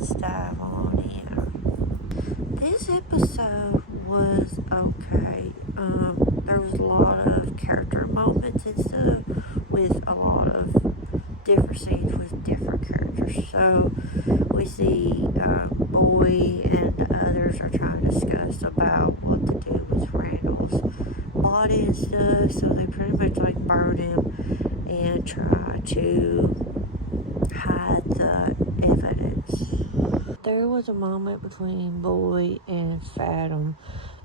let's dive on in. This episode was okay. There was a lot of character moments and stuff with a lot of different scenes with different characters. So we see Boy and the others are trying to discuss about what to do with Randall's body and stuff. So they pretty much like burn him and try to hide the evidence. There was a moment between Boy and Fathom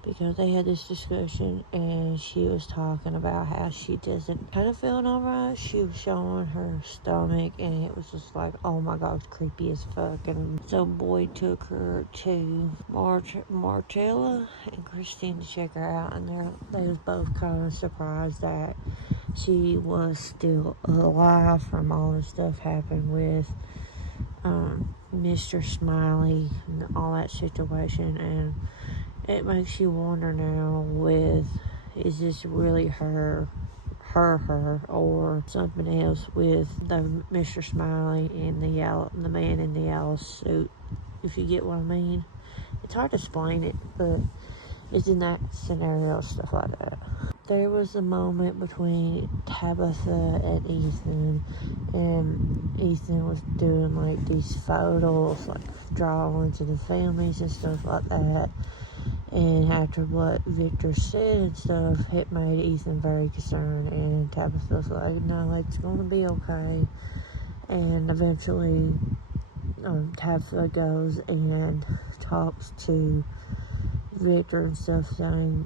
because they had this discussion and she was talking about how she doesn't kind of feeling alright. She was showing her stomach and it was just like, oh my god, it's creepy as fuck. And so Boy took her to Martella and Christine to check her out, and they was both kind of surprised that she was still alive from all the stuff happened with Mr. Smiley and all that situation. And it makes you wonder now, is this really her or something else with the Mr. Smiley and the man in the yellow suit, if you get what I mean. It's hard to explain it, but it's in that scenario, stuff like that. There was a moment between Tabitha and Ethan was doing like these photos, like drawings of the families and stuff like that. And after what Victor said and stuff, it made Ethan very concerned, and Tabitha was like, no, it's going to be okay. And eventually Tabitha goes and talks to Victor and stuff, saying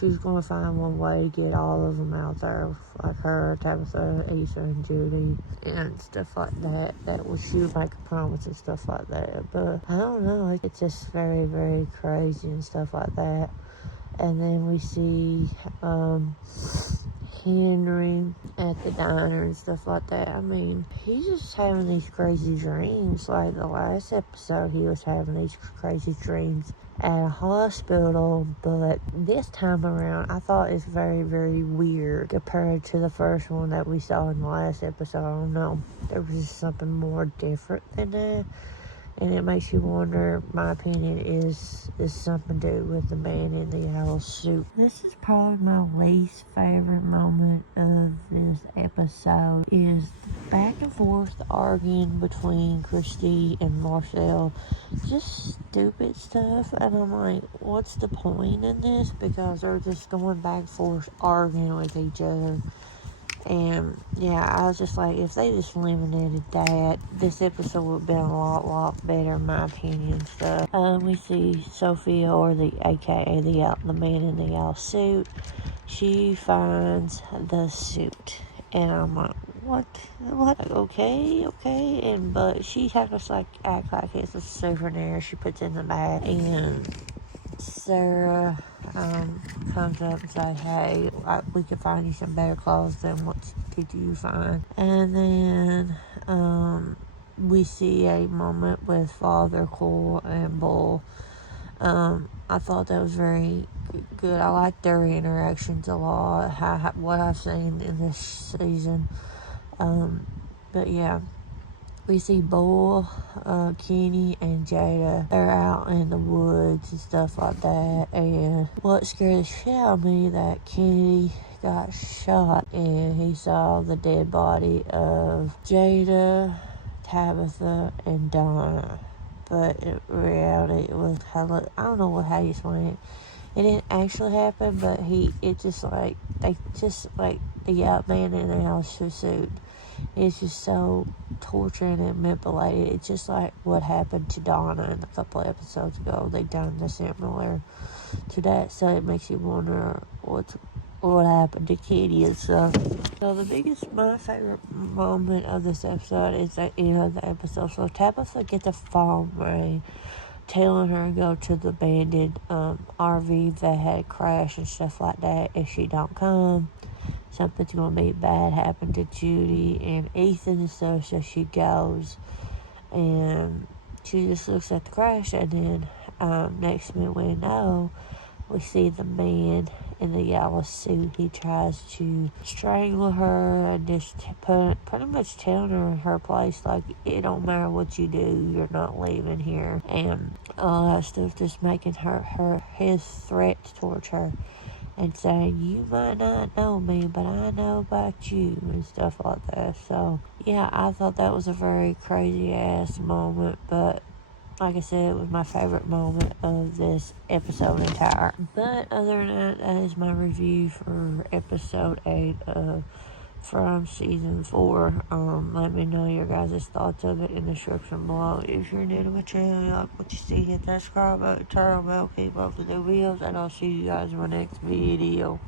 she's going to find one way to get all of them out there, like her, Tabitha, Ethan, and Judy, and stuff like that. She would make a promise and stuff like that. But I don't know, it's just very, very crazy and stuff like that. And then we see Henry at the diner and stuff like that. I mean, he's just having these crazy dreams. Like the last episode, he was having these crazy dreams at a hospital, but this time around I thought it's very, very weird compared to the first one that we saw in the last episode. I don't know, there was just something more different than that, and it makes you wonder. My opinion is something to do with the man in the yellow suit. This is probably my least favorite moment of this episode, is the back and forth arguing between Christy and Marcel. Just stupid stuff, and I'm like, what's the point in this? Because they're just going back and forth arguing with each other. And yeah, I was just like, if they just eliminated that, this episode would have been a lot better, in my opinion. So we see Sophia, or aka the man in the yellow suit. She finds the suit, and I'm like, what? Okay, but she has to act like it's a souvenir she puts in the bag, and Sarah comes up and says, hey, we can find you some better clothes than what did you find. And then we see a moment with Father, Cole, and Bull. I thought that was very good. I like their interactions a lot, what I've seen in this season. But yeah, we see Bull, Kenny, and Jada. They're out in the woods and stuff like that. And what scared the shit out of me, that Kenny got shot and he saw the dead body of Jada, Tabitha, and Donna. But in reality, it was I don't know how you explain it. It didn't actually happen, but the man in the house suit. It's just so torturing and manipulated. It's just like what happened to Donna in a couple of episodes ago. They done the similar to that, so it makes you wonder what happened to Kitty and stuff. So my favorite moment of this episode is the end of the episode. So Tabitha gets a phone ring telling her to go to the abandoned RV that had crashed and stuff like that. If she don't come, something's going to be bad happen to Judy and Ethan and stuff. So she goes, and she just looks at the crash, and then next minute we know, we see the man in the yellow suit, he tries to strangle her and just pretty much telling her in her place, like, it don't matter what you do, you're not leaving here, and all that stuff, just making his threats towards her and saying, you might not know me, but I know about you, and stuff like that. So yeah, I thought that was a very crazy ass moment, but like I said, it was my favorite moment of this episode entire. But other than that, that is my review for episode 8 of from season 4. Let me know your guys' thoughts of it in the description below. If you're new to my channel, you like what you see, hit that subscribe button, turn on bell, keep up with the videos, and I'll see you guys in my next video.